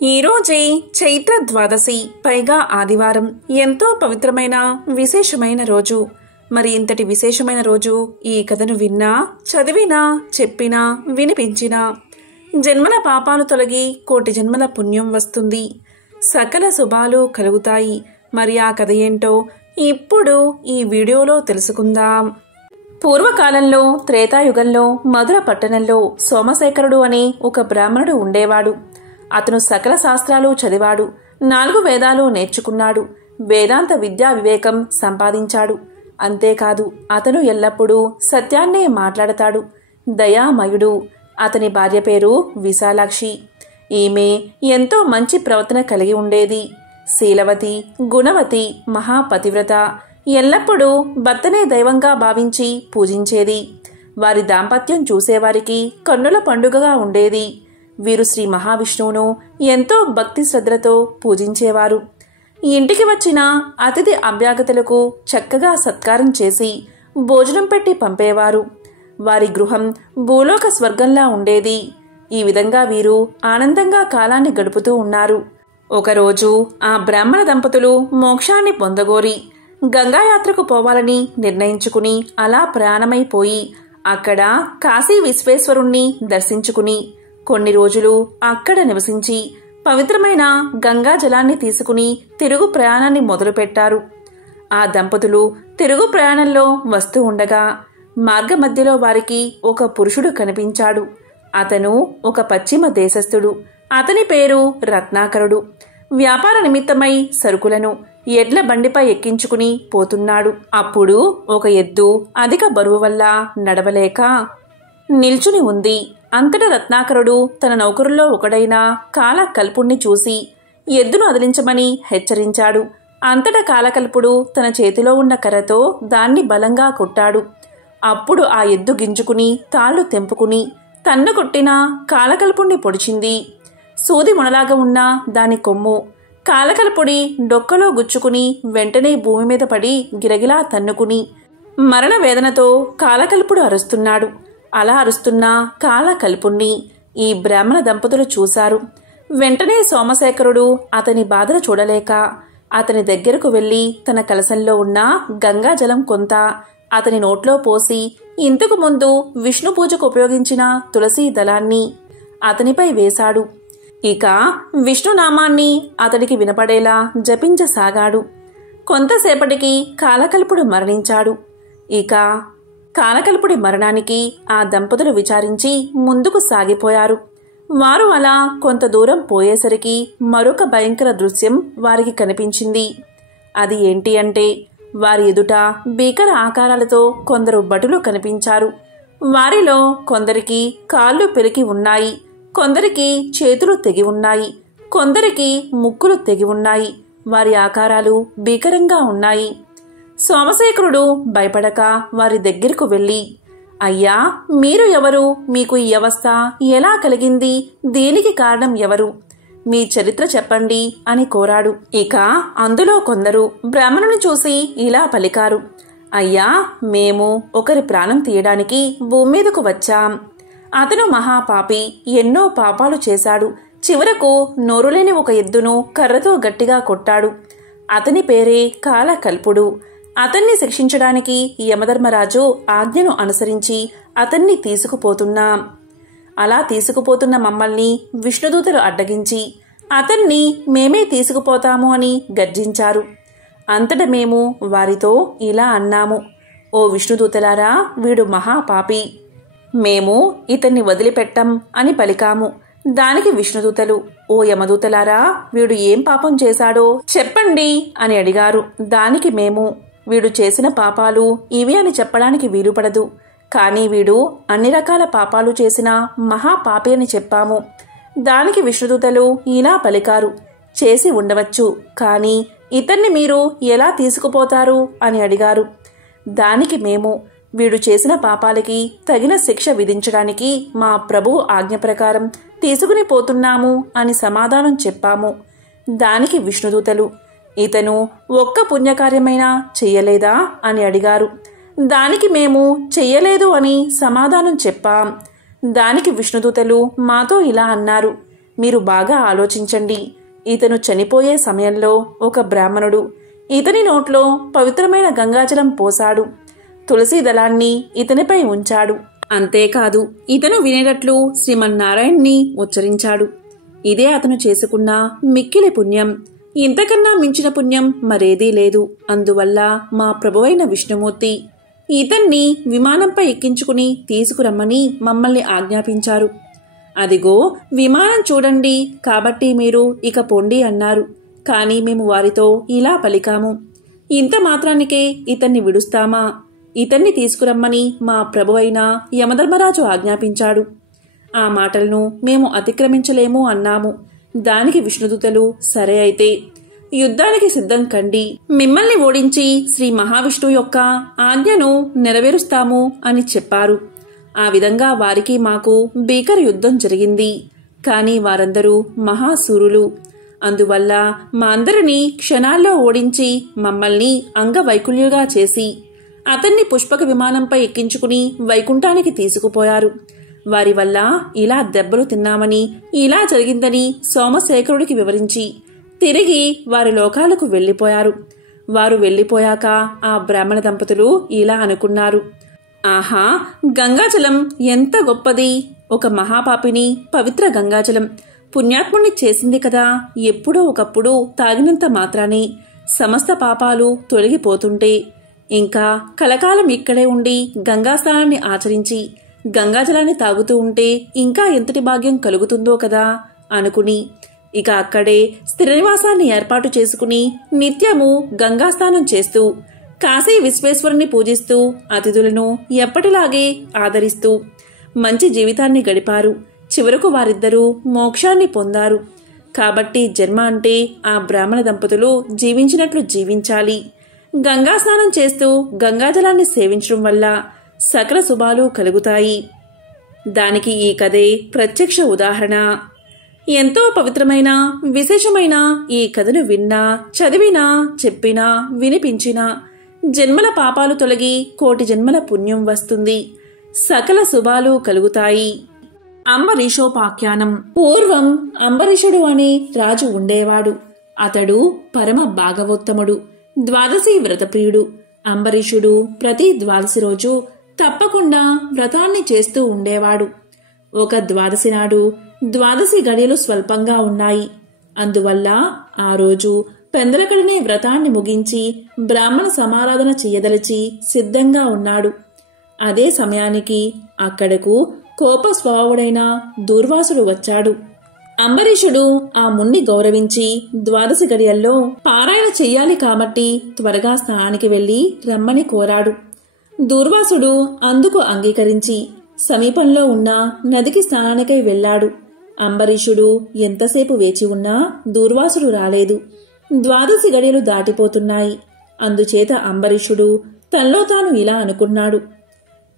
ఈరోజే చైత్ర ద్వాదశి, పైగా ఆదివారం. ఎంతో పవిత్రమైన విశేషమైన రోజు. మరి ఇంతటి విశేషమైన రోజు ఈ కథను విన్నా, చదివినా, చెప్పినా, వినిపించినా జన్మల పాపాలు తొలగి కోటి జన్మల పుణ్యం వస్తుంది, సకల శుభాలు కలుగుతాయి. మరి ఆ కథ ఏంటో ఇప్పుడు ఈ వీడియోలో తెలుసుకుందాం. పూర్వకాలంలో త్రేతాయుగంలో మధుర పట్టణంలో సోమశేఖరుడు అనే ఒక బ్రాహ్మణుడు ఉండేవాడు. అతను సకల శాస్త్రాలు చదివాడు, 4 వేదాలు నేర్చుకున్నాడు, వేదాంత విద్యా వివేకం సంపాదించాడు. అంతేకాదు అతను ఎల్లప్పుడూ సత్యాన్నే మాట్లాడతాడు. దయామయుడు. అతని భార్య పేరు విశాలాక్షి. ఈమె ఎంతో మంచి ప్రవర్తన కలిగి ఉండేది. శీలవతి, గుణవతి, మహాపతివ్రత. ఎల్లప్పుడూ భర్తనే దైవంగా భావించి పూజించేది. వారి దాంపత్యం చూసేవారికి కన్నుల పండుగగా ఉండేది. వీరు శ్రీ మహావిష్ణువును ఎంతో భక్తి శ్రద్ధలతో పూజించేవారు. ఇంటికి వచ్చిన అతిథి అభ్యాగతులకు చక్కగా సత్కారం చేసి భోజనం పెట్టి పంపేవారు. వారి గృహం భూలోక స్వర్గంలా ఉండేది. ఈ విధంగా వీరు ఆనందంగా కాలాన్ని గడుపుతూ ఉన్నారు. ఒకరోజు ఆ బ్రాహ్మణ దంపతులు మోక్షాన్ని పొందగోరి గంగాయాత్రకు పోవాలని నిర్ణయించుకుని అలా ప్రయాణమైపోయి అక్కడ కాశీ విశ్వేశ్వరుణ్ణి దర్శించుకుని కొన్ని రోజులు అక్కడ నివసించి పవిత్రమైన గంగా జలాన్ని తీసుకుని తిరుగు ప్రయాణాన్ని మొదలుపెట్టారు. ఆ దంపతులు తిరుగు ప్రయాణంలో వస్తూ ఉండగా మార్గమధ్యలో వారికి ఒక పురుషుడు కనిపించాడు. అతను ఒక పశ్చిమ దేశస్థుడు. అతని పేరు రత్నాకరుడు. వ్యాపార నిమిత్తమై సరుకులను ఎడ్ల బండిపై ఎక్కించుకుని పోతున్నాడు. అప్పుడు ఒక ఎద్దు అధిక బరువు వల్ల నడవలేక నిల్చుని ఉంది. అంతటా రత్నాకరుడు తన నౌకరుల్లో ఒకడైన కాలకల్పుణ్ణి చూసి ఎద్దును అదిలించమని హెచ్చరించాడు. అంతటా కాలకల్పుడు తన చేతిలో ఉన్న కర్రతో దాన్ని బలంగా కొట్టాడు. అప్పుడు ఆ ఎద్దు గింజుకుని తాళ్లు తెంపుకుని తన్ను కొట్టిన కాలకల్పుణ్ణి పొడిచింది. సూది మునలాగా ఉన్న దాని కొమ్ము కాలకల్పుడి డొక్కలో గుచ్చుకుని వెంటనే భూమి మీద పడి గిరగిలా తన్నుకుని మరణ వేదనతో కాలకల్పుడు అరుస్తున్నాడు. అలా అరుస్తున్న కాలకల్పుణ్ణి ఈ బ్రాహ్మణ దంపతులు చూశారు. వెంటనే సోమశేఖరుడు అతని బాధను చూడలేక అతని దగ్గరకు వెళ్లి తన కలశంలో ఉన్న గంగాజలం కొంత అతని నోట్లో పోసి ఇంతకు ముందు విష్ణు పూజకు ఉపయోగించిన తులసీ దళాన్ని అతనిపై వేశాడు. ఇక విష్ణునామాన్ని అతడికి వినపడేలా జపించసాగాడు. కొంతసేపటికి కాలకల్పుడు మరణించాడు. ఇక కాలకల్పుడి మరణానికి ఆ దంపతులు విచారించి ముందుకు సాగిపోయారు. వారు అలా కొంత దూరం పోయేసరికి మరొక భయంకర దృశ్యం వారికి కనిపించింది. అది ఏంటి అంటే వారి ఎదుట భీకర ఆకారాలతో కొందరు భటులు కనిపించారు. వారిలో కొందరికి కాళ్ళు పెరికి ఉన్నాయి, కొందరికి చేతులు తెగి ఉన్నాయి, కొందరికి ముక్కులు తెగి ఉన్నాయి. వారి ఆకారాలు భీకరంగా ఉన్నాయి. సోమశేఖరుడు భయపడక వారి దగ్గరకు వెళ్ళి, అయ్యా, మీరు ఎవరు? మీకు ఈ అవస్థ ఎలా కలిగింది? దీనికి కారణం ఎవరు? మీ చరిత్ర చెప్పండి అని కోరాడు. ఇక అందులో కొందరు బ్రాహ్మణుని చూసి ఇలా పలికారు, అయ్యా, మేము ఒకరి ప్రాణం తీయడానికి భూమి మీదకు వచ్చాం. అతను మహాపాపి, ఎన్నో పాపాలు చేశాడు. చివరకు నోరులేని ఒక ఎద్దును కర్రతో గట్టిగా కొట్టాడు. అతని పేరే కాలకల్పుడు. అతన్ని శిక్షించడానికి యమధర్మరాజు ఆజ్ఞను అనుసరించి అతన్ని తీసుకుపోతున్నాం. అలా తీసుకుపోతున్న మమ్మల్ని విష్ణుదూతలు అడ్డగించి అతన్ని మేమే తీసుకుపోతాము అని గర్జించారు. అంతటా మేము వారితో ఇలా అన్నాము, ఓ విష్ణుదూతలారా, వీడు మహాపాపి, మేము ఇతన్ని వదిలిపెట్టం అని పలికాము. దానికి విష్ణుదూతలు, ఓ యమదూతలారా, వీడు ఏం పాపం చేశాడో చెప్పండి అని అడిగారు. దానికి మేము, వీడు చేసిన పాపాలు ఇవి అని చెప్పడానికి వీలుపడదు, కానీ వీడు అన్ని రకాల పాపాలు చేసిన మహాపాపి అని చెప్పాము. దానికి విష్ణుదూతలు ఇలా పలికారు, చేసి ఉండవచ్చు, కానీ ఇతన్ని మీరు ఎలా తీసుకుపోతారు అని అడిగారు. దానికి మేము, వీడు చేసిన పాపాలకి తగిన శిక్ష విధించడానికి మా ప్రభువు ఆజ్ఞ ప్రకారం తీసుకుని పోతున్నాము అని సమాధానం చెప్పాము. దానికి విష్ణుదూతలు, ఇతను ఒక్క పుణ్యకార్యమైనా చెయ్యలేదా అని అడిగారు. దానికి మేము చెయ్యలేదు అని సమాధానం చెప్పాం. దానికి విష్ణుదూతలు మాతో ఇలా అన్నారు, మీరు బాగా ఆలోచించండి. ఇతను చనిపోయే సమయంలో ఒక బ్రాహ్మణుడు ఇతని నోట్లో పవిత్రమైన గంగాజలం పోశాడు. తులసి దళాన్ని ఇతనిపై ఉంచాడు. అంతేకాదు, ఇతను వినేటట్లు శ్రీమన్నారాయణ్ణి ఉచ్చరించాడు. ఇదే అతను చేసుకున్న మిక్కిలి పుణ్యం. ఇంతకన్నా మించిన పుణ్యం మరేదీ లేదు. అందువల్ల మా ప్రభువైన విష్ణుమూర్తి ఇతన్ని విమానంపై ఎక్కించుకుని తీసుకురమ్మని మమ్మల్ని ఆజ్ఞాపించారు. అదిగో విమానం చూడండి, కాబట్టి మీరు ఇక పొండి అన్నారు. కాని మేము వారితో ఇలా పలికాము, ఇంత మాత్రానికే ఇతన్ని విడుస్తామా? ఇతన్ని తీసుకురమ్మని మా ప్రభువైన యమధర్మరాజు ఆజ్ఞాపించాడు. ఆ మాటలను మేము అతిక్రమించలేము అన్నాము. దానికి విష్ణుదూతలు, సరే అయితే యుద్ధానికి సిద్ధం కండి. మిమ్మల్ని ఓడించి శ్రీ మహావిష్ణువు యొక్క ఆజ్ఞను నెరవేరుస్తాము అని చెప్పారు. ఆ విధంగా వారికి మాకు భీకర యుద్ధం జరిగింది. కాని వారందరూ మహాసూరులు. అందువల్ల మా అందరినీ క్షణాల్లో ఓడించి మమ్మల్ని అంగవైకల్యులుగా చేసి అతన్ని పుష్పక విమానంపై ఎక్కించుకుని వైకుంఠానికి తీసుకుపోయారు. వారి వల్ల ఇలా దెబ్బలు తిన్నామని, ఇలా జరిగిందని సోమశేఖరుడికి వివరించి తిరిగి వారి లోకాలకు వెళ్లిపోయారు. వారు వెళ్లిపోయాక ఆ బ్రాహ్మణ దంపతులు ఇలా అనుకున్నారు, ఆహా, గంగాజలం ఎంత గొప్పది! ఒక మహాపాపిని పవిత్ర గంగాజలం పుణ్యాత్ముణ్ణి చేసింది కదా. ఎప్పుడో ఒకప్పుడు తాగినంత మాత్రానే సమస్త పాపాలు తొలగిపోతుంటే ఇంకా కలకాలం ఇక్కడే ఉండి గంగాస్నానాన్ని ఆచరించి గంగాజలాన్ని తాగుతూ ఉంటే ఇంకా ఎంతటి భాగ్యం కలుగుతుందో కదా అనుకుని ఇక అక్కడే స్థిర నివాసాన్ని ఏర్పాటు చేసుకుని నిత్యము గంగాస్నానం చేస్తూ కాశీ విశ్వేశ్వరుని పూజిస్తూ అతిథులను ఎప్పటిలాగే ఆదరిస్తూ మంచి జీవితాన్ని గడిపారు. చివరకు వారిద్దరూ మోక్షాన్ని పొందారు. కాబట్టి జన్మ అంటే ఆ బ్రాహ్మణ దంపతులు జీవించినట్లు జీవించాలి. గంగా స్నానం చేస్తూ గంగాజలాన్ని సేవించడం వల్ల సకల శుభాలు కలుగుతాయి. దానికి ఈ కథే ప్రత్యక్ష ఉదాహరణ. ఎంతో పవిత్రమైన విశేషమైన ఈ కథను విన్నా, చదివినా, చెప్పినా, వినిపించినా జన్మల పాపాలు తొలగి కోటి జన్మల పుణ్యం వస్తుంది. సకల శుభాలు కలుగుతాయి. అంబరీషోపాఖ్యానం. పూర్వం అంబరీషుడు అనే రాజు ఉండేవాడు. అతడు పరమ భాగవోత్తముడు, ద్వాదశి వ్రతప్రియుడు. అంబరీషుడు ప్రతి ద్వాదశి రోజు తప్పకుండా వ్రతాన్ని చేస్తూ ఉండేవాడు. ఒక ద్వాదశి నాడు ద్వాదశి గడియలు స్వల్పంగా ఉన్నాయి. అందువల్ల ఆ రోజు పెందలకడనే వ్రతాన్ని ముగించి బ్రాహ్మణ సమారాధన చెయ్యదలిచి సిద్ధంగా ఉన్నాడు. అదే సమయానికి అక్కడకు కోప స్వభావుడైన దూర్వాసుడు వచ్చాడు. అంబరీషుడు ఆ మున్ని గౌరవించి ద్వాదశి గడియల్లో పారాయణ చెయ్యాలి కాబట్టి త్వరగా స్నానానికి వెళ్లి రమ్మని కోరాడు. దూర్వాసుడు అందుకు అంగీకరించి సమీపంలో ఉన్న నదికి స్నానానికై వెళ్లాడు. అంబరీషుడు ఎంతసేపు వేచి ఉన్నా దూర్వాసుడు రాలేదు. ద్వాదశి గడియలు దాటిపోతున్నాయి. అందుచేత అంబరీషుడు తనలో తాను ఇలా అనుకున్నాడు,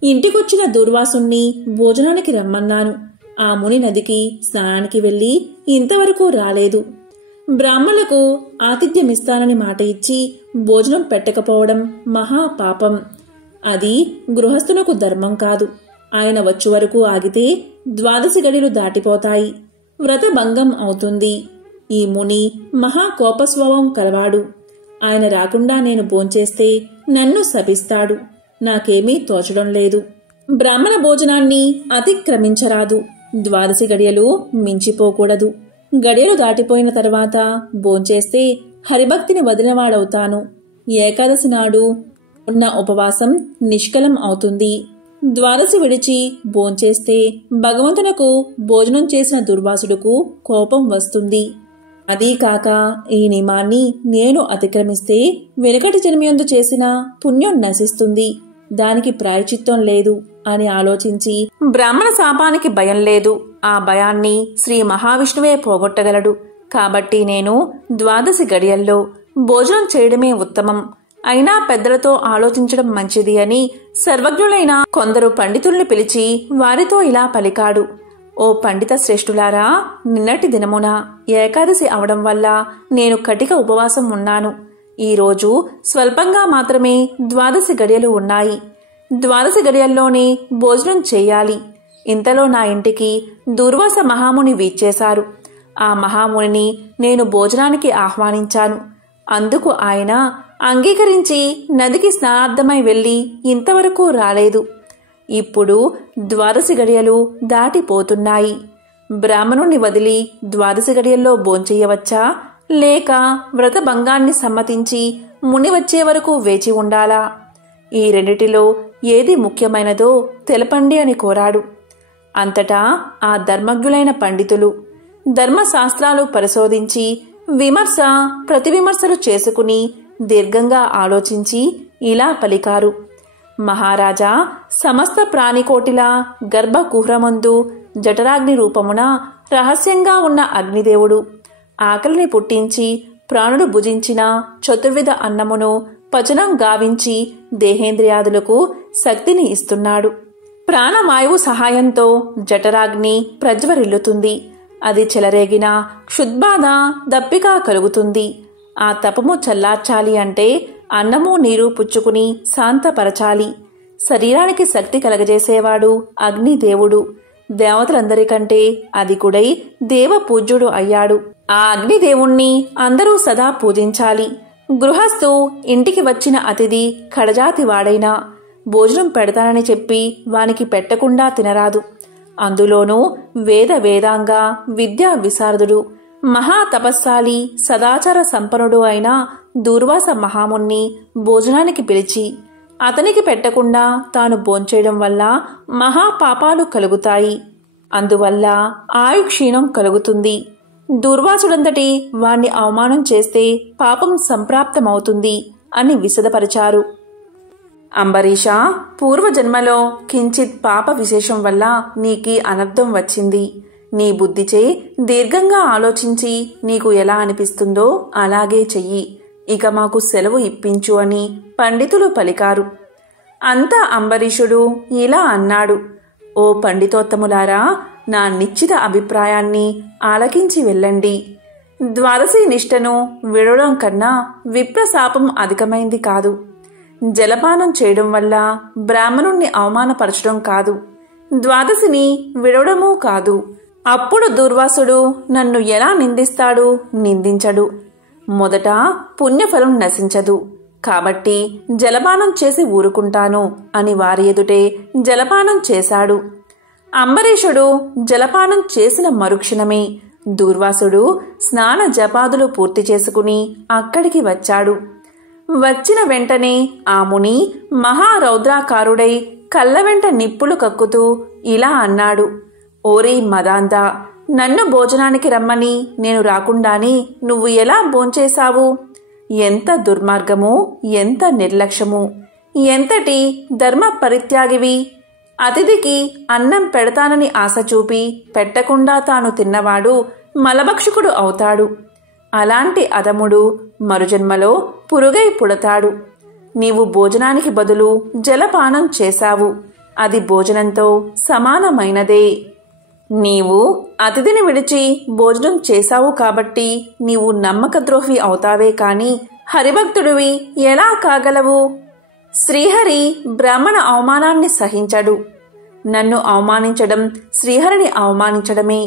ఇంటికొచ్చిన దూర్వాసుణ్ణి భోజనానికి రమ్మన్నాను. ఆ ముని నదికి స్నానానికి వెళ్లి ఇంతవరకు రాలేదు. బ్రాహ్మణులకు ఆతిథ్యమిస్తానని మాట ఇచ్చి భోజనం పెట్టకపోవడం మహాపాపం. అది గృహస్థునకు ధర్మం కాదు. ఆయన వచ్చే వరకు ఆగితే ద్వాదశి గడియలు దాటిపోతాయి, వ్రత భంగం అవుతుంది. ఈ ముని మహా కోపస్వభావం కలవాడు. ఆయన రాకుండా నేను భోంచేస్తే నన్ను శపిస్తాడు. నాకేమీ తోచడం లేదు. బ్రాహ్మణ భోజనాన్ని అతిక్రమించరాదు. ద్వాదశి గడియలు మించిపోకూడదు. గడియలు దాటిపోయిన తర్వాత భోంచేస్తే హరిభక్తిని వదిలినవాడవుతాను. ఏకాదశి నాడు ఉన్న ఉపవాసం నిష్కలం అవుతుంది. ద్వాదశి విడిచి భోంచేస్తే భగవంతునకు భోజనం చేసిన దుర్వాసుడుకు కోపం వస్తుంది. అదీకాక ఈ నియమాన్ని నేను అతిక్రమిస్తే వెనుకటి జన్మయందు చేసిన పుణ్యం నశిస్తుంది. దానికి ప్రాయచిత్తం లేదు అని ఆలోచించి బ్రాహ్మణ శాపానికి భయం లేదు. ఆ భయాన్ని శ్రీ మహావిష్ణువే పోగొట్టగలడు. కాబట్టి నేను ద్వాదశి గడియల్లో భోజనం చేయడమే ఉత్తమం. అయినా పెద్దలతో ఆలోచించడం మంచిది అని సర్వజ్ఞులైన కొందరు పండితుల్ని పిలిచి వారితో ఇలా పలికాడు. ఓ పండిత శ్రేష్ఠులారా, నిన్నటి దినమున ఏకాదశి అవడం వల్ల నేను కటిక ఉపవాసం ఉన్నాను. ఈరోజు స్వల్పంగా మాత్రమే ద్వాదశి గడియలు ఉన్నాయి. ద్వాదశి గడియల్లోనే భోజనం చెయ్యాలి. ఇంతలో నా ఇంటికి దూర్వాస మహాముని వీచ్చేశారు. ఆ మహామునిని నేను భోజనానికి ఆహ్వానించాను. అందుకు ఆయన అంగీకరించి నదికి స్నానార్థమై వెళ్ళి ఇంతవరకు రాలేదు. ఇప్పుడు ద్వాదశి గడియలు దాటిపోతున్నాయి. బ్రాహ్మణుణ్ణి వదిలి ద్వాదశి గడియల్లో భోంచెయ్యవచ్చా, లేక వ్రతభంగాన్ని సమ్మతించి ముని వచ్చే వరకు వేచి ఉండాలా? ఈ రెండిటిలో ఏది ముఖ్యమైనదో తెలపండి అని కోరాడు. అంతటా ఆ ధర్మజ్ఞులైన పండితులు ధర్మశాస్త్రాలు పరిశోధించి విమర్శ ప్రతివిమర్శలు చేసుకుని దీర్ఘంగా ఆలోచించి ఇలా పలికారు. మహారాజా, సమస్త ప్రాణికోటిలా గర్భకుహ్రమందు జఠరాగ్ని రూపమున రహస్యంగా ఉన్న అగ్నిదేవుడు ఆకలిని పుట్టించి ప్రాణుడు భుజించిన చతుర్విధ అన్నమును పచనం గావించి దేహేంద్రియాదులకు శక్తిని ఇస్తున్నాడు. ప్రాణవాయువు సహాయంతో జఠరాగ్ని ప్రజ్వరిల్లుతుంది. అది చెలరేగిన క్షుద్బాధ దప్పిక కలుగుతుంది. ఆ తపము చల్లార్చాలి అంటే అన్నము నీరు పుచ్చుకుని శాంతపరచాలి. శరీరానికి శక్తి కలగజేసేవాడు అగ్నిదేవుడు. దేవతలందరికంటే అధికుడై దేవపూజ్యుడు అయ్యాడు. ఆ అగ్నిదేవుణ్ణి అందరూ సదా పూజించాలి. గృహస్థు ఇంటికి వచ్చిన అతిథి కడజాతివాడైనా భోజనం పెడతానని చెప్పి వానికి పెట్టకుండా తినరాదు. అందులోనూ వేదాంగ విద్యా విశారదుడు మహాతపస్సాలి సదాచార సంపన్నుడు అయిన దూర్వాస మహాముని భోజనానికి పిలిచి అతనికి పెట్టకుండా తాను భోంచేయడం వల్ల మహాపాపాలు కలుగుతాయి. అందువల్ల ఆయుక్షీణం కలుగుతుంది. దుర్వాసుడంతటి వాణ్ణి అవమానం చేస్తే పాపం సంప్రాప్తమవుతుంది అని విశదపరిచారు. అంబరీష, పూర్వజన్మలో కించిత్ పాప విశేషం వల్ల నీకీ అనర్థం వచ్చింది. నీ బుద్ధిచే దీర్ఘంగా ఆలోచించి నీకు ఎలా అనిపిస్తుందో అలాగే చెయ్యి. ఇక మాకు సెలవు ఇప్పించు అని పండితులు పలికారు. అంతా అంబరీషుడు ఇలా అన్నాడు. ఓ పండితోత్తములారా, నా నిశ్చిత అభిప్రాయాన్ని ఆలకించి వెళ్ళండి. ద్వాదశి నిష్టను విడవడం కన్నా విప్రశాపం అధికమైంది కాదు. జలపానం చేయడం వల్ల బ్రాహ్మణుణ్ణి అవమానపరచడం కాదు, ద్వాదశిని విడవడమూ కాదు. అప్పుడు దుర్వాసుడు నన్ను ఎలా నిందిస్తాడు? నిందించడు. మొదట పుణ్యఫలం నశించదు కాబట్టి జలపానం చేసి ఊరుకుంటాను అని వారి ఎదుటే జలపానం చేశాడు. అంబరీషుడు జలపానం చేసిన మరుక్షణమే దూర్వాసుడు స్నాన జపాదులు పూర్తి చేసుకుని అక్కడికి వచ్చాడు. వచ్చిన వెంటనే ఆ ముని మహారౌద్రాకారుడై కళ్ళ వెంట నిప్పులు కక్కుతూ ఇలా అన్నాడు. ఓరీ మదాంత, నన్ను భోజనానికి రమ్మని నేను రాకుండానే నువ్వు ఎలా భోంచేశావు? ఎంత దుర్మార్గము, ఎంత నిర్లక్ష్యము, ఎంతటి ధర్మ పరిత్యాగివి! అతిథికి అన్నం పెడతానని ఆశ చూపి పెట్టకుండా తాను తిన్నవాడు మలభక్షకుడు అవుతాడు. అలాంటి అధముడు మరుజన్మలో పురుగై పుడతాడు. నీవు భోజనానికి బదులు జలపానం చేశావు. అది భోజనంతో సమానమైనదే. నీవు అతిథిని విడిచి భోజనం చేశావు కాబట్టి నీవు నమ్మకద్రోహి అవుతావే కాని హరిభక్తుడివి ఎలా కాగలవు? శ్రీహరి బ్రాహ్మణ అవమానాన్ని సహించడు. నన్ను అవమానించడం శ్రీహరిని అవమానించడమే.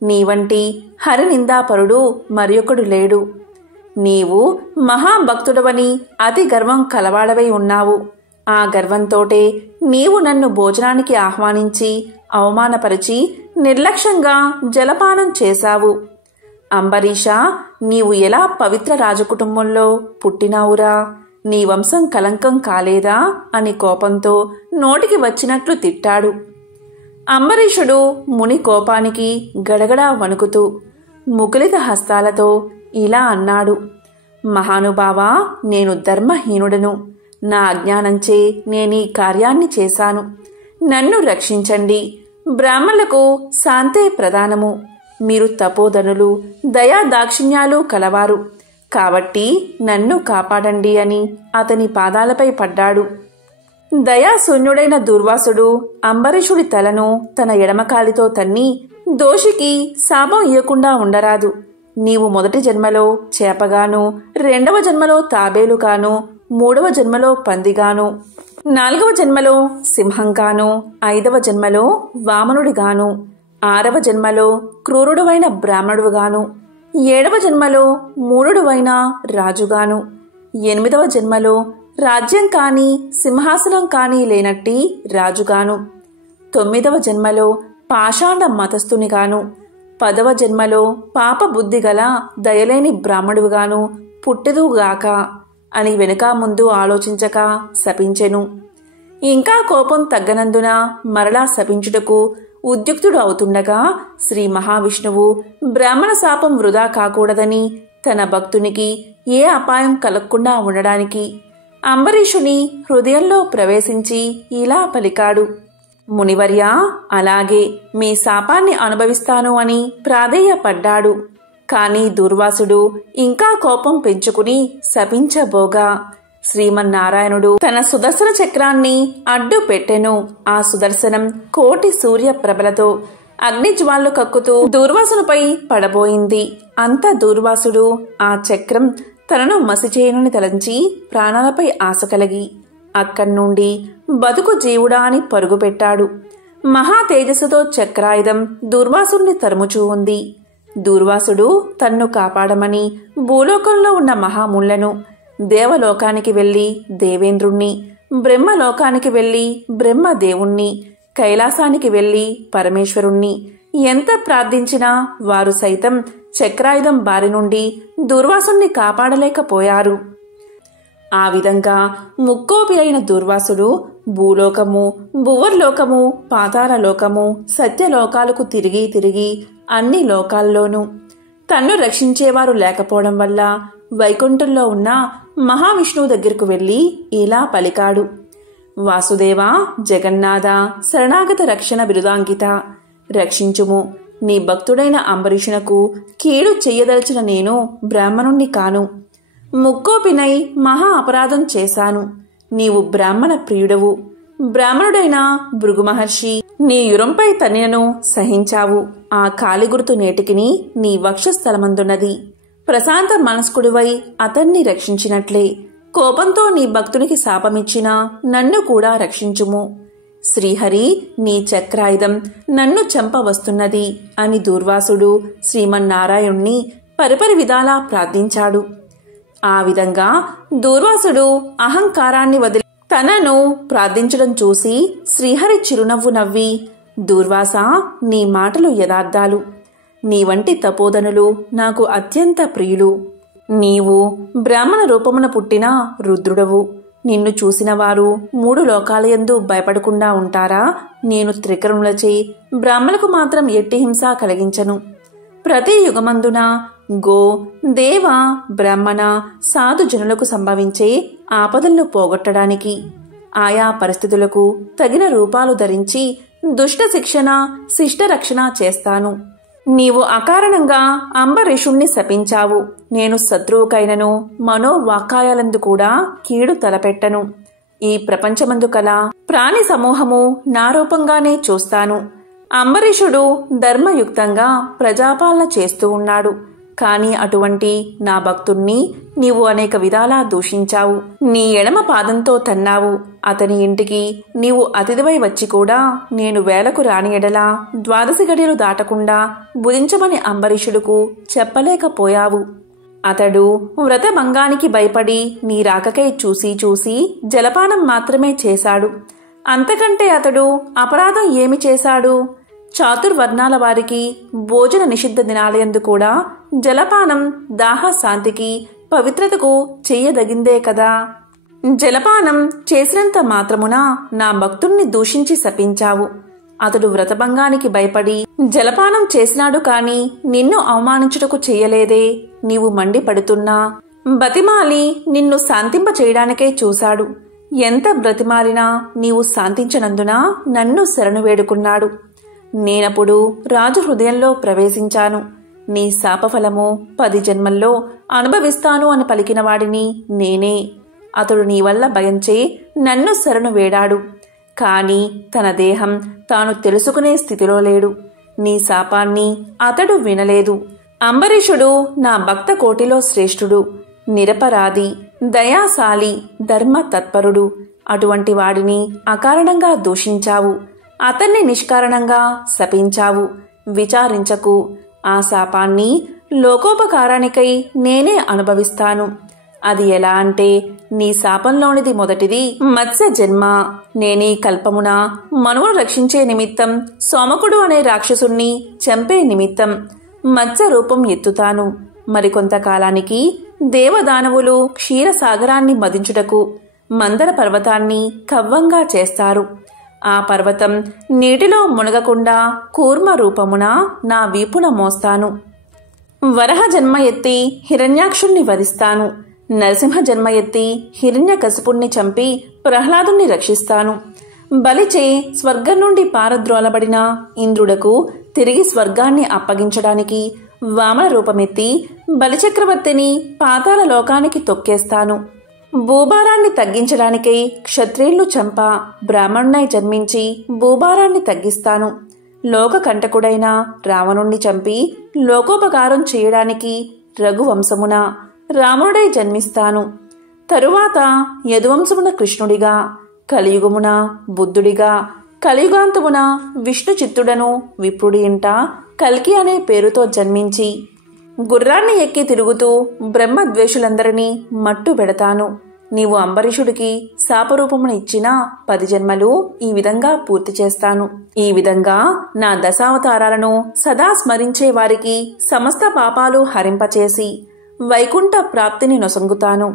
నీవంటి హరినిందాపరుడు మరొకడు లేడు. నీవు మహాభక్తుడవని అతి గర్వం కలవాడవై ఉన్నావు. ఆ గర్వంతోటే నీవు నన్ను భోజనానికి ఆహ్వానించి అవమానపరిచి నిర్లక్ష్యంగా జలపానం చేశావు. అంబరీష, నీవు ఎలా పవిత్ర రాజకుటుంబంలో పుట్టినావురా? నీ వంశం కలంకం కాలేదా అని కోపంతో నోటికి వచ్చినట్లు తిట్టాడు. అంబరీషుడు ముని కోపానికి గడగడా వణుకుతూ ముకులిత హస్తాలతో ఇలా అన్నాడు. మహానుభావా, నేను ధర్మహీనుడను. నా అజ్ఞానంచే నేనీ కార్యాన్ని చేశాను. నన్ను రక్షించండి. బ్రాహ్మణులకు శాంతే ప్రధానము. మీరు తపోధనులు, దయా దాక్షిణ్యాలు కలవారు కాబట్టి నన్ను కాపాడండి అని అతని పాదాలపై పడ్డాడు. దయాశూన్యుడైన దుర్వాసుడు అంబరీషుడి తలను తన ఎడమకాలితో తన్ని, దోషికి శాపం ఇయ్యకుండా ఉండరాదు. నీవు మొదటి జన్మలో చేపగాను, రెండవ జన్మలో తాబేలుగాను, మూడవ జన్మలో పందిగాను, నాలుగవ జన్మలో సింహంగాను, ఐదవ జన్మలో వామనుడిగాను, 6వ జన్మలో క్రూరుడువైన బ్రాహ్మణుడుగాను, 7వ జన్మలో మూఢుడువైన రాజుగాను, 8వ జన్మలో రాజ్యం కానీ సింహాసనం కానీ లేనట్టి రాజుగాను, 9వ జన్మలో పాషాండ మతస్థునిగాను, 10వ జన్మలో పాప బుద్ధి గల దయలేని బ్రాహ్మణుడుగాను పుట్టెదుగాక అని వెనుక ముందు ఆలోచించక శపించెను. ఇంకా కోపం తగ్గనందున మరలా శపించుటకు ఉద్యుక్తుడు అవుతుండగా శ్రీ మహావిష్ణువు బ్రాహ్మణ శాపం వృధా కాకూడదని తన భక్తునికి ఏ అపాయం కలగకుండా ఉండడానికి అంబరీషుని హృదయంలో ప్రవేశించి ఇలా పలికాడు. మునివర్య, అలాగే మీ శాపాన్ని అనుభవిస్తాను అని ప్రాధేయపడ్డాడు. కాని దుర్వాసుడు ఇంకా కోపం పెంచుకుని శపించబోగా శ్రీమన్నారాయణుడు తన సుదర్శన చక్రాన్ని అడ్డు పెట్టెను. ఆ సుదర్శనం కోటి సూర్య ప్రభలతో అగ్నిజ్వాళ్లు కక్కుతూ దూర్వాసునిపై పడబోయింది. అంత దూర్వాసుడు ఆ చక్రం తనను మసిచేయనని తలంచి ప్రాణాలపై ఆశ కలిగి అక్కడ్నుండి బతుకు జీవుడా అని పరుగుపెట్టాడు. మహా తేజస్సుతో చక్రాయుధం దూర్వాసుని తరుముచూ ఉంది. దూర్వాసుడు తన్ను కాపాడమని భూలోకంలో ఉన్న మహాముళ్లను, దేవలోకానికి వెళ్లి దేవేంద్రుణ్ణి, బ్రహ్మలోకానికి వెళ్లి బ్రహ్మదేవుణ్ణి, కైలాసానికి వెళ్లి పరమేశ్వరుణ్ణి ఎంత ప్రార్థించినా వారు సైతం చక్రాయుధం బారి నుండి దుర్వాసుణ్ణి కాపాడలేకపోయారు. ఆ విధంగా ముక్కోపి అయిన దుర్వాసుడు భూలోకము, భువర్లోకము, పాతాళలోకము, సత్యలోకాలకు తిరిగి తిరిగి అన్ని లోకాల్లోనూ తన్ను రక్షించేవారు లేకపోవడం వల్ల వైకుంఠంలో ఉన్న మహావిష్ణువు దగ్గరకు వెళ్లి ఇలా పలికాడు. వాసుదేవ, జగన్నాథ, శరణాగత రక్షణ బిరుదాంకిత, రక్షించుము. నీ భక్తుడైన అంబరీషునకు కీడు చెయ్యదలిచిన నేను బ్రాహ్మణుణ్ణి కాను. ముక్కోపినై మహా అపరాధం చేశాను. నీవు బ్రాహ్మణ ప్రియుడవు. బ్రాహ్మణుడైన భృగు మహర్షి నీ యురంపై తన్నినను సహించావు. ఆ కాలిగుర్తు నేటికిని నీ వక్షస్థలమందున్నది. ప్రశాంత మనస్కుడివై అతన్ని రక్షించినట్లే కోపంతో నీ భక్తునికి శాపమిచ్చినా నన్ను కూడా రక్షించుము. శ్రీహరి, నీ చక్రాయుధం నన్ను చంపవస్తున్నది అని దూర్వాసుడు శ్రీమన్నారాయణుణ్ణి పరిపరి విధాలా ప్రార్థించాడు. ఆ విధంగా దూర్వాసుడు అహంకారాన్ని వదిలి తనను ప్రార్థించడం చూసి శ్రీహరి చిరునవ్వు నవ్వి, దూర్వాస, నీ మాటలు యథార్థాలు. నీ వంటి తపోధనులు నాకు అత్యంత ప్రియులు. నీవు బ్రాహ్మణ రూపమున పుట్టిన రుద్రుడవు. నిన్ను చూసిన వారు 3 లోకాలయందు భయపడకుండా ఉంటారా? నేను త్రికరణులచే బ్రాహ్మణులకు మాత్రం ఎట్టి హింస కలిగించను. ప్రతి యుగమందున గో, దేవ, బ్రాహ్మణ, సాధు జనులకు సంభవించే ఆపదలను పోగొట్టడానికి ఆయా పరిస్థితులకు తగిన రూపాలు ధరించి దుష్ట శిక్షణ, శిష్ట రక్షణ చేస్తాను. నీవు అకారణంగా అంబరీషుణ్ణి శపించావు. నేను శత్రువుకైనను మనోవాకాయాలందు కూడా కీడు తలపెట్టను. ఈ ప్రపంచమందు కల ప్రాణి సమూహము నా రూపంగానే చూస్తాను. అంబరీషుడు ధర్మయుక్తంగా ప్రజాపాలన చేస్తూ ఉన్నాడు. కాని అటువంటి నా భక్తుణ్ణి నీవు అనేక విధాలా దూషించావు. నీ ఎడమ పాదంతో తన్నావు. అతని ఇంటికి నీవు అతిథివై వచ్చి కూడా నేను వేలకు రాని ఎడలా 12 గడియలు దాటకుండా భుజించమని అంబరీషుడుకు చెప్పలేకపోయావు. అతడు వ్రతభంగానికి భయపడి నీ రాకకై చూసి చూసి జలపానం మాత్రమే చేశాడు. అంతకంటే అతడు అపరాధం ఏమి చేశాడు? చాతుర్వర్ణాల వారికి భోజన నిషిద్ధ దినాలయందు కూడా జలపానం దాహ శాంతికి పవిత్రతకు చెయ్యదగిందే కదా. జలపానం చేసినంత మాత్రమున నా భక్తుణ్ణి దూషించి శపించావు. అతడు వ్రతభంగానికి భయపడి జలపానం చేసినాడు కాని నిన్ను అవమానించుటకు చెయ్యలేదే. నీవు మండిపడుతున్నా బతిమాలి నిన్ను శాంతింప చేయడానికే చూశాడు. ఎంత బ్రతిమాలినా నీవు శాంతించనందున నన్ను శరణు వేడుకున్నాడు. నేనప్పుడు రాజు హృదయంలో ప్రవేశించాను. నీ శాపఫలము 10 జన్మల్లో అనుభవిస్తాను అని పలికిన వాడిని నేనే. అతడు నీ వల్ల భయంచే నన్ను శరణు వేడాడు. కాని తన దేహం తాను తెలుసుకునే స్థితిలో లేడు. నీ శాపాన్ని అతడు వినలేదు. అంబరీషుడు నా భక్త కోటిలో శ్రేష్ఠుడు, నిరపరాధి, దయాశాలి, ధర్మ తత్పరుడు. అటువంటి వాడిని అకారణంగా దూషించావు. అతన్ని నిష్కారణంగా శపించావు. విచారించకు. ఆ శాపాన్ని లోకోపకారానికై నేనే అనుభవిస్తాను. అది ఎలా అంటే, నీ శాపంలోనిది మొదటిది మత్స్య జన్మ. నేనీ కల్పమున మనువును రక్షించే నిమిత్తం సోమకుడు అనే రాక్షసుణ్ణి చంపే నిమిత్తం మత్స్య రూపం ఎత్తుతాను. మరికొంతకాలానికి దేవదానవులు క్షీరసాగరాన్ని మదించుటకు మందర పర్వతాన్ని కవ్వంగా చేస్తారు. ఆ పర్వతం నీటిలో మునగకుండా కూర్మ రూపమున నా వీపున మోస్తాను. వరహ జన్మ ఎత్తి హిరణ్యాక్షుణ్ణి వధిస్తాను. నరసింహ జన్మ ఎత్తి హిరణ్యకశిపుణ్ణి చంపి ప్రహ్లాదుణ్ణి రక్షిస్తాను. బలిచే స్వర్గం నుండి పారద్రోలబడిన ఇంద్రుడకు తిరిగి స్వర్గాన్ని అప్పగించడానికి వామన రూపమెత్తి బలిచక్రవర్తిని పాతాళ లోకానికి తొక్కేస్తాను. భూభారాన్ని తగ్గించడానికై క్షత్రియులను చంప బ్రాహ్మణునై జన్మించి భూభారాన్ని తగ్గిస్తాను. లోకకంటకుడైన రావణుణ్ణి చంపి లోకోపకారం చేయడానికి రఘువంశమున రాముడై జన్మిస్తాను. తరువాత యదువంశమున కృష్ణుడిగా, కలియుగమున బుద్ధుడిగా, కలియుగాంతమున విష్ణు చిత్తుడను విప్రుడి ఇంట కల్కి అనే పేరుతో జన్మించి గుర్రాన్ని ఎక్కి తిరుగుతూ బ్రహ్మద్వేషులందరినీ మట్టు పెడతాను. నీవు అంబరీషుడికి శాపరూపమును ఇచ్చిన 10 జన్మలు ఈ విధంగా పూర్తి చేస్తాను. ఈ విధంగా నా దశావతారాలను సదా స్మరించే వారికి సమస్త పాపాలు హరింపచేసి వైకుంఠ ప్రాప్తిని నొసంగుతాను.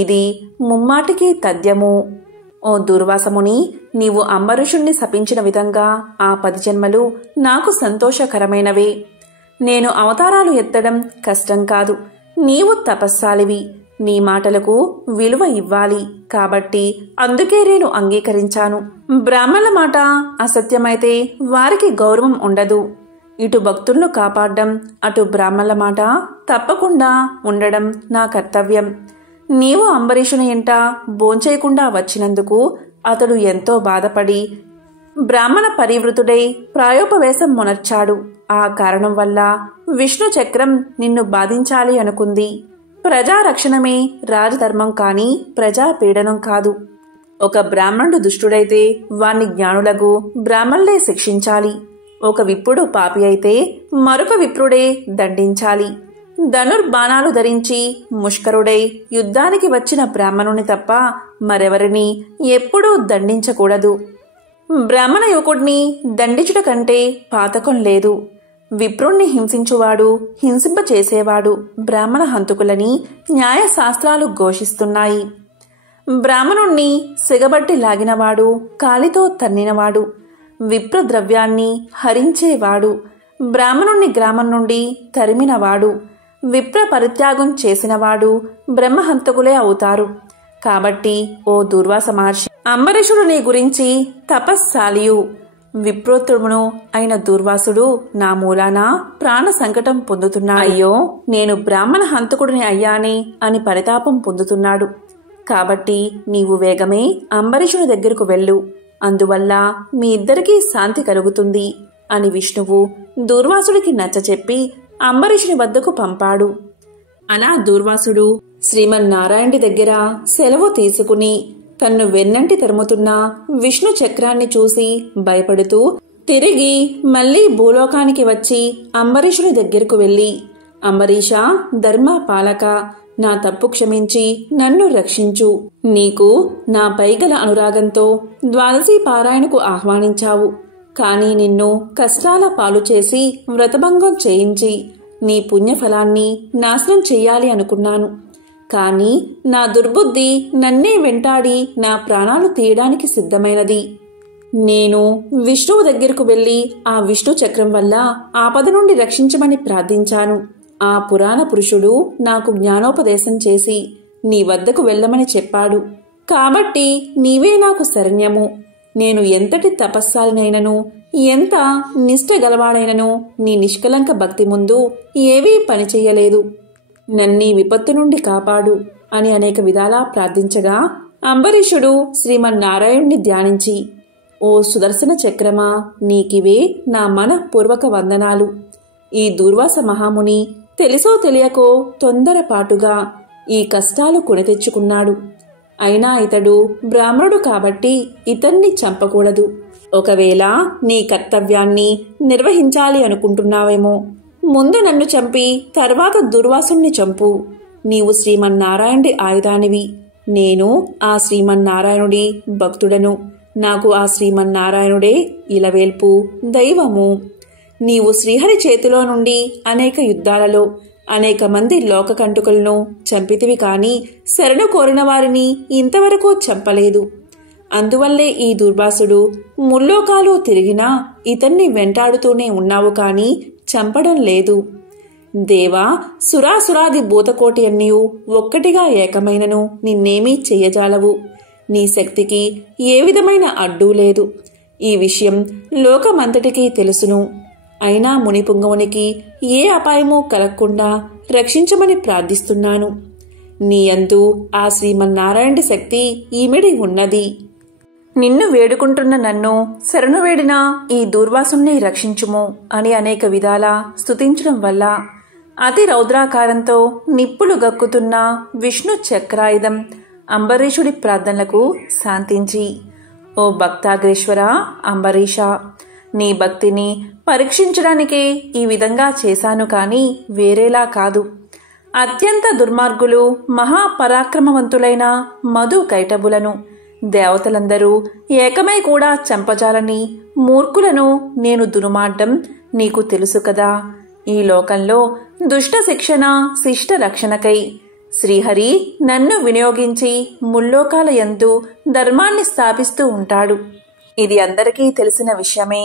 ఇది ముమ్మాటికి తథ్యము. ఓ దుర్వాసముని, నీవు అంబరీషుణ్ణి శపించిన విధంగా ఆ 10 జన్మలు నాకు సంతోషకరమైనవే. నేను అవతారాలు ఎత్తడం కష్టం కాదు. నీవు తపస్సాలివి. నీ మాటలకు విలువ ఇవ్వాలి. కాబట్టి అందుకే నేను అంగీకరించాను. బ్రాహ్మణుల మాట అసత్యమైతే వారికి గౌరవం ఉండదు. ఇటు భక్తులను కాపాడడం, అటు బ్రాహ్మణుల మాట తప్పకుండా ఉండడం నా కర్తవ్యం. నీవు అంబరీషుని ఇంట భోంచేయకుండా వచ్చినందుకు అతడు ఎంతో బాధపడి బ్రాహ్మణ పరివృతుడై ప్రాయోపవేశం మొనర్చాడు. ఆ కారణం వల్ల విష్ణు చక్రం నిన్ను బాధించాలి అనుకుంది. ప్రజారక్షణమే రాజధర్మం కాని ప్రజాపీడనం కాదు. ఒక బ్రాహ్మణుడు దుష్టుడైతే వాణ్ణి జ్ఞానులకు బ్రాహ్మణులే శిక్షించాలి. ఒక విప్రుడు పాపి అయితే మరొక విప్రుడే దండించాలి. ధనుర్బాణాలు ధరించి ముష్కరుడై యుద్ధానికి వచ్చిన బ్రాహ్మణుని తప్ప మరెవరిని ఎప్పుడూ దండించకూడదు. బ్రాహ్మణ యువకుడిని దండించుట కంటే పాతకం లేదు. విప్రుణ్ణి హింసించువాడు, హింసింపచేసేవాడు బ్రాహ్మణ హంతకులని న్యాయశాస్త్రాలు ఘోషిస్తున్నాయి. బ్రాహ్మణుణ్ణి సిగబట్టి లాగినవాడు, కాలితో తన్నినవాడు, విప్రద్రవ్యాన్ని హరించేవాడు, బ్రాహ్మణుణ్ణి గ్రామం నుండి తరిమినవాడు, విప్ర పరిత్యాగం చేసినవాడు బ్రహ్మహంతకులే అవుతారు. కాబట్టి ఓ దుర్వాస మహర్షి, అంబరీషుడు నీ గురించి తపస్సాలియు విప్రోత్తమును అయిన దుర్వాసుడు నా మూలాన ప్రాణ సంకటం పొందుతున్నాడు. అయ్యో, నేను బ్రాహ్మణ హంతకుడిని అయ్యానే అని పరితాపం పొందుతున్నాడు. కాబట్టి నీవు వేగమే అంబరీషుని దగ్గరకు వెళ్ళు. అందువల్ల మీ ఇద్దరికీ శాంతి కలుగుతుంది అని విష్ణువు దూర్వాసుడికి నచ్చచెప్పి అంబరీషుని వద్దకు పంపాడు. అలా దూర్వాసుడు శ్రీమన్నారాయణుడి దగ్గర సెలవు తీసుకుని తన్ను వెన్నంటి తరుముతున్న విష్ణు చక్రాన్ని చూసి భయపడుతూ తిరిగి మళ్లీ భూలోకానికి వచ్చి అంబరీషుని దగ్గరకు వెళ్లి, అంబరీషా, ధర్మ పాలక, నా తప్పు క్షమించి నన్ను రక్షించు. నీకు నా పైగల అనురాగంతో ద్వాదశి పారాయణకు ఆహ్వానించావు. కాని నిన్ను కష్టాల పాలు చేసి వ్రతభంగం చేయించి నీ పుణ్యఫలాన్ని నాశనం చెయ్యాలి అనుకున్నాను. కాని నా దుర్బుద్ధి నన్నే వెంటాడి నా ప్రాణాలు తీయడానికి సిద్ధమైనది. నేను విష్ణువు దగ్గరకు వెళ్లి ఆ విష్ణు చక్రం వల్ల ఆపద నుండి రక్షించమని ప్రార్థించాను. ఆ పురాణ పురుషుడు నాకు జ్ఞానోపదేశం చేసి నీ వద్దకు వెళ్ళమని చెప్పాడు. కాబట్టి నీవే నాకు శరణ్యము. నేను ఎంతటి తపస్సాలినైనను, ఎంత నిష్ఠ గలవాడైనను నీ నిష్కలంక భక్తి ముందు ఏవీ పనిచెయ్యలేదు. నన్నీ విపత్తు నుండి కాపాడు అని అనేక విధాలా ప్రార్థించగా అంబరీషుడు శ్రీమన్నారాయణుణ్ణి ధ్యానించి, ఓ సుదర్శన చక్రమా, నీకివే నా మనఃపూర్వక వందనాలు. ఈ దూర్వాస మహాముని తెలిసో తెలియకో తొందరపాటుగా ఈ కష్టాలు కొని తెచ్చుకున్నాడు. అయినా ఇతడు బ్రాహ్మణుడు కాబట్టి ఇతన్ని చంపకూడదు. ఒకవేళ నీ కర్తవ్యాన్ని నిర్వహించాలి అనుకుంటున్నావేమో. ముందు నన్ను చంపి తర్వాత దుర్వాసుని చంపు. నీవు శ్రీమన్నారాయణుడి ఆయుధానివి. నేను ఆ శ్రీమన్నారాయణుడి భక్తుడను. నాకు ఆ శ్రీమన్నారాయణుడే ఇలవేల్పు, దైవము. నీవు శ్రీహరి చేతిలో నుండి అనేక యుద్ధాలలో అనేక మంది లోకకంటుకులను చంపితివి, కాని శరణు కోరిన వారిని ఇంతవరకు చంపలేదు. అందువల్లే ఈ దుర్వాసుడు ముల్లోకాలు తిరిగినా ఇతన్ని వెంటాడుతూనే ఉన్నావు, కాని చంపడం లేదు. దేవా, సురాసురాది భూతకోటి అన్నియు ఒక్కటిగా ఏకమైనను నిన్నేమీ చెయ్యజాలవు. నీ శక్తికి ఏ విధమైన అడ్డూ లేదు. ఈ విషయం లోకమంతటికీ తెలుసును. అయినా మునిపుంగవునికి ఏ అపాయమూ కలగకుండా రక్షించమని ప్రార్థిస్తున్నాను. నీయందు ఆ శ్రీమన్నారాయణుడి శక్తి ఈమెడి ఉన్నది. నిన్ను వేడుకుంటున్న నన్ను శరణు వేడిన ఈ దూర్వాసుని రక్షించుము అని అనేక విధాలా స్తుతించడం వల్ల అతి రౌద్రాకారంతో నిప్పులు గక్కుతున్న విష్ణు చక్రాయుధం అంబరీషుడి ప్రార్థనలకు శాంతించి, ఓ భక్తాగ్రేశ్వర అంబరీష, నీ భక్తిని పరీక్షించడానికే ఈ విధంగా చేశాను, కాని వేరేలా కాదు. అత్యంత దుర్మార్గులు మహాపరాక్రమవంతులైన మధు కైటబులను దేవతలందరూ ఏకమై కూడా చంపజాలని మూర్ఖులను నేను దునుమాడ్డం నీకు తెలుసు కదా. ఈ లోకంలో దుష్ట శిక్షణ శిష్ట రక్షణకై శ్రీహరి నన్ను వినియోగించి ముల్లోకాల యందు ధర్మాన్ని స్థాపిస్తూ ఉంటాడు. ఇది అందరికీ తెలిసిన విషయమే.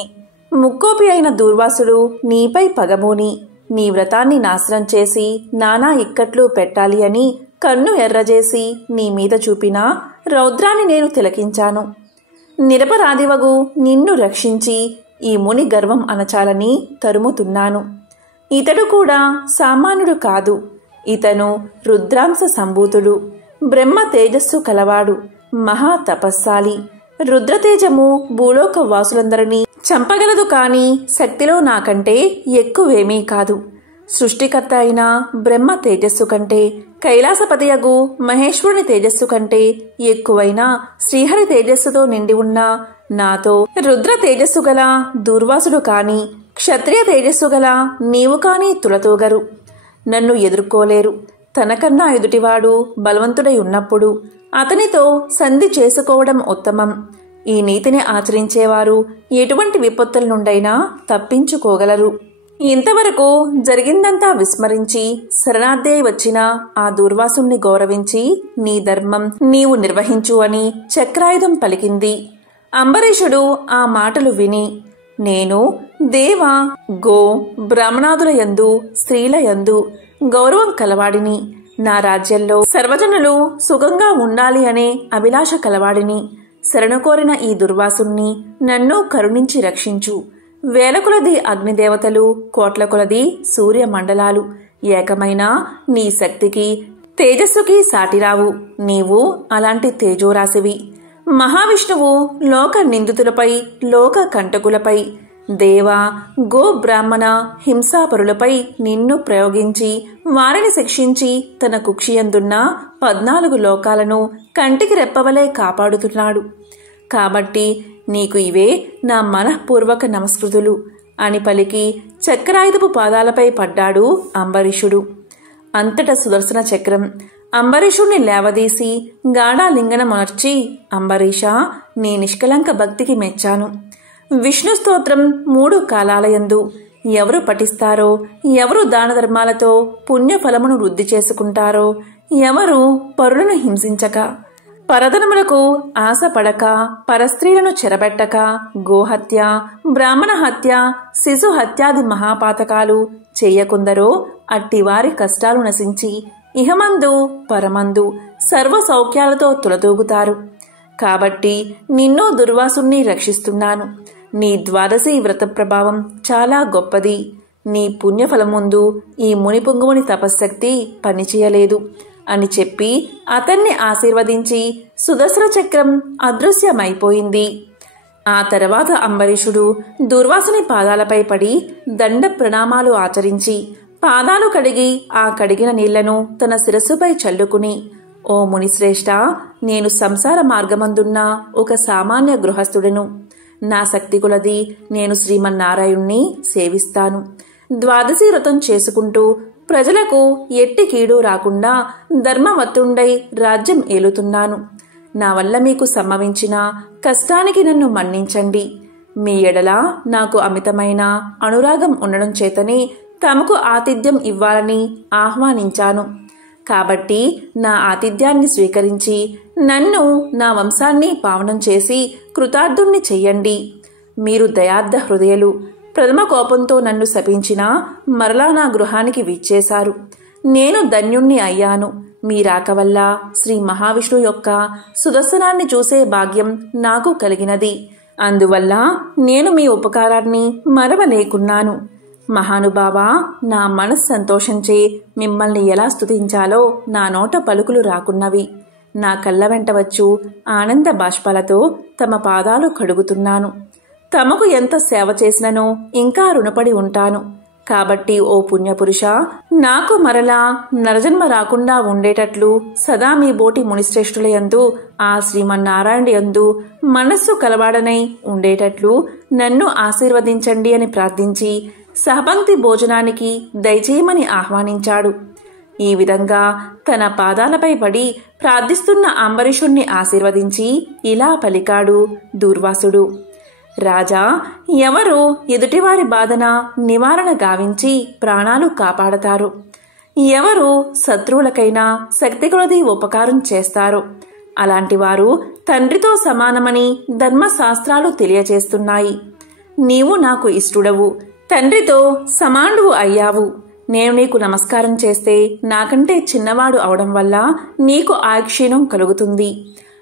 ముక్కోపి అయిన దూర్వాసుడు నీపై పగబూని నీ వ్రతాన్ని నాశనం చేసి నానా ఇక్కట్లు పెట్టాలి అని కన్ను ఎర్రజేసి నీ మీద చూపిన రౌద్రాన్ని నేను తిలకించాను. నిరపరాధివగు నిన్ను రక్షించి ఈ ముని గర్వం అణచాలని తరుముతున్నాను. ఇతడు కూడా సామాన్యుడు కాదు. ఇతను రుద్రాంశ సంభూతుడు, బ్రహ్మ తేజస్సు కలవాడు, మహా తపస్సాలి. రుద్రతేజము భూలోక వాసులందరినీ చంపగలదు, కాని శక్తిలో నాకంటే ఎక్కువేమీ కాదు. సృష్టికర్త అయిన బ్రహ్మ తేజస్సు కంటే, కైలాసపతియగు మహేశ్వరుని తేజస్సు కంటే ఎక్కువైన శ్రీహరి తేజస్సుతో నిండి ఉన్న నాతో రుద్ర తేజస్సు గల దూర్వాసుడు కాని, క్షత్రియ తేజస్సు గల నీవు కాని తులతూగరు. నన్ను ఎదుర్కోలేరు. తనకన్నా ఎదుటివాడు బలవంతుడై ఉన్నప్పుడు అతనితో సంధి చేసుకోవడం ఉత్తమం. ఈ నీతిని ఆచరించేవారు ఎటువంటి విపత్తుల నుండైనా తప్పించుకోగలరు. ఇంతవరకు జరిగిందంతా విస్మరించి శరణార్థే వచ్చిన ఆ దూర్వాసుని గౌరవించి నీ ధర్మం నీవు నిర్వహించు అని చక్రాయుధం పలికింది. అంబరీషుడు ఆ మాటలు విని, నేను దేవ, గో, బ్రాహ్మణాదుల యందు స్త్రీల యందు గౌరవం కలవాడిని. నా రాజ్యంలో సర్వజనులు సుఖంగా ఉండాలి అనే అభిలాష కలవాడిని. శరణు కోరిన ఈ దుర్వాసుని నన్ను కరుణించి రక్షించు. వేల కొలది అగ్నిదేవతలు, కోట్ల కొలది సూర్యమండలాలు ఏకమైన నీ శక్తికి తేజస్సుకి సాటిరావు. నీవు అలాంటి తేజోరాశివి. మహావిష్ణువు లోక నిందితులపై, లోక కంటకులపై, దేవ, గో, బ్రాహ్మణ హింసాపరులపై నిన్ను ప్రయోగించి వారిని శిక్షించి తన కుక్షియందున్న 14 లోకాలను కంటికి రెప్పవలే కాపాడుతున్నాడు. కాబట్టి నీకు ఇవే నా మనఃపూర్వక నమస్కృతులు అని పలికి చక్రాయుధపు పాదాలపై పడ్డాడు అంబరీషుడు. అంతట సుదర్శన చక్రం అంబరీషుణ్ణి లేవదీసి గాఢాలింగనమర్చి, అంబరీష, నీ నిష్కలంక భక్తికి మెచ్చాను. విష్ణు స్తోత్రం 3 కాలాలయందు ఎవరు పఠిస్తారో, ఎవరు దాన ధర్మాలతో పుణ్యఫలమును వృద్ధి చేసుకుంటారో, ఎవరు పరులను హింసించక, పరధనములకు ఆశపడక, పరస్త్రీలను చెరబెట్టక, గోహత్య, బ్రాహ్మణ హత్య, శిశు హత్యాది మహాపాతకాలు చెయ్యకుందరో అట్టివారి కష్టాలు నశించి ఇహమందు పరమందు సర్వ సౌఖ్యాలతో తులతూగుతారు. కాబట్టి నిన్ను దుర్వాసుని రక్షిస్తున్నాను. నీ ద్వాదశి వ్రత ప్రభావం చాలా గొప్పది. నీ పుణ్యఫలం ముందు ఈ మునిపుంగువుని తపశ్శక్తి పనిచేయలేదు అని చెప్పి అతన్ని ఆశీర్వదించి సుదర్శన చక్రం అదృశ్యమైపోయింది. ఆ తర్వాత అంబరీషుడు దుర్వాసుని పాదాలపై పడి దండ ప్రణామాలు ఆచరించి పాదాలు కడిగి ఆ కడిగిన నీళ్లను తన శిరస్సుపై చల్లుకుని, ఓ మునిశ్రేష్ఠ, నేను సంసార మార్గమందున్న ఒక సామాన్య గృహస్థుడను. నా శక్తి కొలది నేను శ్రీమన్నారాయణ్ణి సేవిస్తాను. ద్వాదశి వ్రతం చేసుకుంటూ ప్రజలకు ఎట్టి కీడు రాకుండా ధర్మవత్తుండై రాజ్యం ఏలుతున్నాను. నా వల్ల మీకు సంభవించిన కష్టానికి నన్ను మన్నించండి. మీ ఎడల నాకు అమితమైన అనురాగం ఉండడం చేతనే తమకు ఆతిథ్యం ఇవ్వాలని ఆహ్వానించాను. కాబట్టి నా ఆతిథ్యాన్ని స్వీకరించి నన్ను నా వంశాన్ని పావనం చేసి కృతార్థుణ్ణి చెయ్యండి. మీరు దయార్థ హృదయులు. ప్రథమ కోపంతో నన్ను శపించినా మరలా నా గృహానికి విచ్చేశారు. నేను ధన్యుణ్ణి అయ్యాను. మీ రాక వల్ల శ్రీ మహావిష్ణువు యొక్క సుదర్శనాన్ని చూసే భాగ్యం నాకు కలిగినది. అందువల్ల నేను మీ ఉపకారాన్ని మరవలేకున్నాను. మహానుభావా, నా మనస్సు సంతోషంచే మిమ్మల్ని ఎలా స్తుతించాలో నా నోట పలుకులు రాకున్నవి. నా కళ్ళ వెంట వచ్చు ఆనంద బాష్పాలతో తమ పాదాలు కడుగుతున్నాను. తమకు ఎంత సేవ చేసిననో ఇంకా రుణపడి ఉంటాను. కాబట్టి ఓ పుణ్యపురుష, నాకు మరలా నరజన్మ రాకుండా ఉండేటట్లు సదా మీ బోటి మునిశ్రేష్ఠుల యందు ఆ శ్రీమన్నారాయణుడి యందు మనస్సు కలవాడనై ఉండేటట్లు నన్ను ఆశీర్వదించండి అని ప్రార్థించి సహపంక్తి భోజనానికి దయచేయమని ఆహ్వానించాడు. ఈ విధంగా తన పాదాలపై పడి ప్రార్థిస్తున్న అంబరీషుణ్ణి ఆశీర్వదించి ఇలా పలికాడు దూర్వాసుడు. రాజా, ఎవరు ఎదుటివారి బాధన నివారణ గావించి ప్రాణాలు కాపాడతారు, ఎవరు శత్రువులకైనా శక్తి కొలది ఉపకారం చేస్తారు, అలాంటి వారు తండ్రితో సమానమని ధర్మశాస్త్రాలు తెలియజేస్తున్నాయి. నీవు నాకు ఇష్టుడవు, తండ్రితో సమానువు అయ్యావు. నేను నీకు నమస్కారం చేస్తే నాకంటే చిన్నవాడు అవడం వల్ల నీకు ఆయుక్షీణం కలుగుతుంది.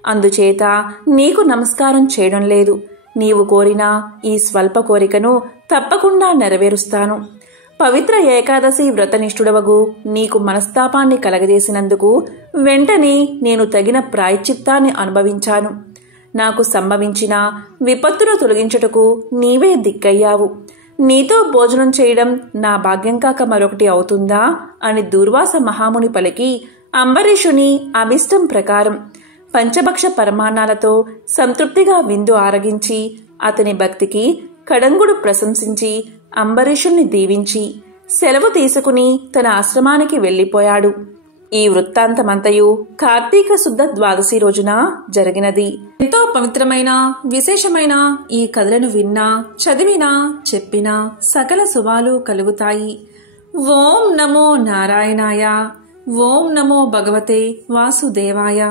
అందుచేత నీకు నమస్కారం చేయడం లేదు. నీవు కోరిన ఈ స్వల్ప కోరికను తప్పకుండా నెరవేరుస్తాను. పవిత్ర ఏకాదశి వ్రతనిష్ఠుడవగు నీకు మనస్తాపాన్ని కలగజేసినందుకు వెంటనే నేను తగిన ప్రాయశ్చిత్తాన్ని అనుభవించాను. నాకు సంభవించిన విపత్తును తొలగించుటకు నీవే దిక్కయ్యావు. నీతో భోజనం చేయడం నా భాగ్యం కాక మరొకటి అవుతుందా అని దూర్వాస మహాముని పలికి అంబరీషుని అభిష్టం ప్రకారం పంచభక్ష పరమాన్నాలతో సంతృప్తిగా విందు ఆరగించి అతని భక్తికి కడంగుడు ప్రశంసించి అంబరీషుణ్ణి దీవించి సెలవు తీసుకుని తన ఆశ్రమానికి వెళ్లిపోయాడు. ఈ వృత్తాంతమంతయు కార్తీక శుద్ధ ద్వాదశి రోజున జరిగినది. ఎంతో పవిత్రమైన విశేషమైన ఈ కథలను విన్నా, చదివినా, చెప్పినా సకల శుభాలు కలుగుతాయి. ఓం నమో నారాయణాయ. ఓం నమో భగవతే వాసుదేవాయ.